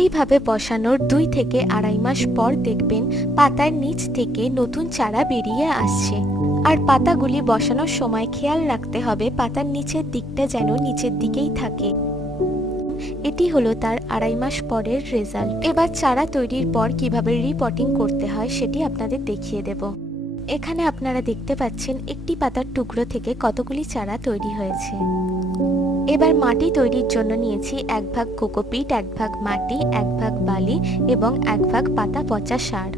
এইভাবে বসানোর 2 থেকে আড়াই মাস পর দেখবেন পাতার নিচ থেকে নতুন চারা বেরিয়ে আসছে। আর পাতাগুলি বসানোর সময় খেয়াল রাখতে হবে পাতার নিচের দিকটা যেন নিচের দিকেই থাকে। এটি হলো তার আড়াই মাস পরের রেজাল্ট। এবার চারা তৈরির পর কিভাবে রিপটিং করতে হয় সেটি আপনাদের দেখিয়ে দেব। এখানে আপনারা দেখতে পাচ্ছেন একটি পাতার টুকরো থেকে কতগুলি চারা তৈরি হয়েছে। এবার মাটি তৈরির জন্য নিয়েছি 1 ভাগ কোকোপিট, 1 ভাগ মাটি, 1 ভাগ বালি এবং 1 ভাগ পাতা পচা সার।